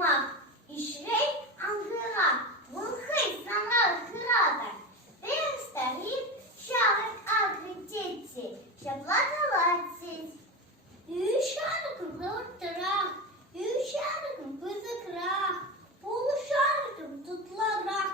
mag işrey angıra, vılhıy sana hırada. Bir старик шарик агритети, şaplatalatsis. Üşarıkım hırtırak, üşarıkım kızıkrak, buluşarıkım tutlarak.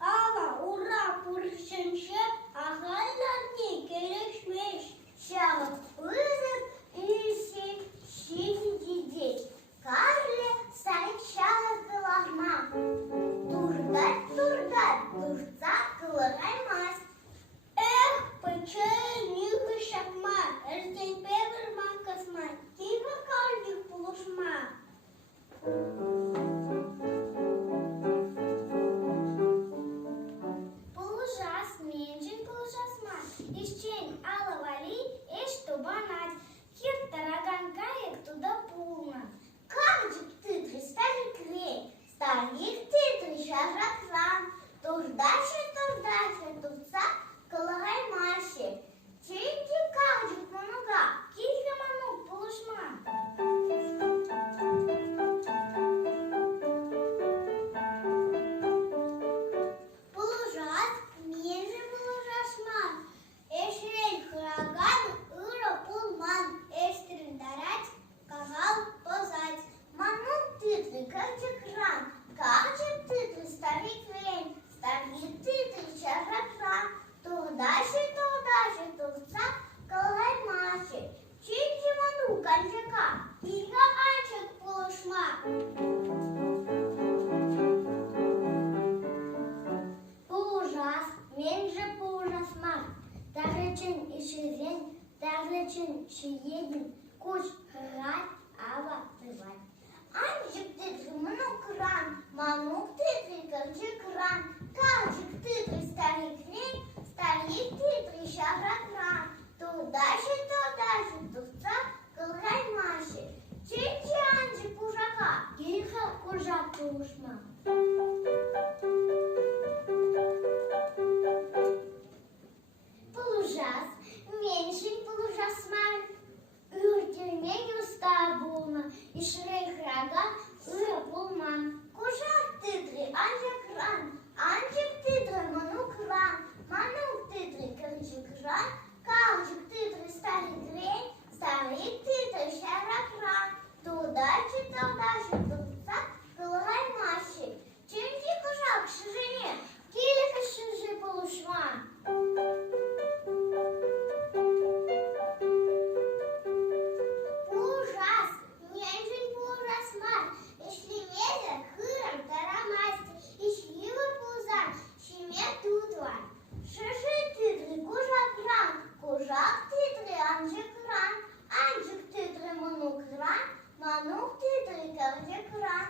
Ama ura pırşınşı, ahallar ne gelişmiş. Şarık ızık, işi, şincicik. Karlı sarık şarkılarma. Durdat, dursa kılaramaz. Пече, нюхай шахмат, эртень певер манкасма, тихо кардик полушма. Полужас, меньшин полужасма, ищень алавали, эш тубанать, кир тараган каек туда пулна. Кардик тытры, старик рей, старик тытры, шажакран, турдаши, турца, калагай маши. Чейки кардик мануга, килька манук полушма. Полужас, меньше полужасма, эшрей хураган, ыра пулман, эштрин дарать, кагал позать. Манук тытры, кардик ран, кардик тытры, старик рейн, старик тытры, шажакран. Турдаши, турца, калагай маши. Чейки манук анчака, килька анчак полушма. Полужас, меньше полужасма, дарлечен иширен, дарлечен шиедин, куш храть, ава тывать. Анчик тытры манук ран, манук тытры кардик ран, кардик тытры старик рейн, старик тытры шажакран. Турдаши, турца, калагай маши. Чейки анчик кужака, килька кужак полушма. Полужас, меньшин полужасма, ürtülmek usta bulma, işrey hraga, ıra bulman. Kuşak titri, ancak titri manuk ran, kırıcık ran, kavcık titri starik rey, starik titri şerak ran, tuğdaşı, tutsa, kılgay maşı. Çünkü kuşak şirini, kilife şirzy buluşma. Полужас, меньшин полужасмар, если ветер хыром тарамасть, ищливо пузан, щемет тутвар. Шиши титры, кужак титры, анжик ран, анжик титры, манук титры, кавжик ран.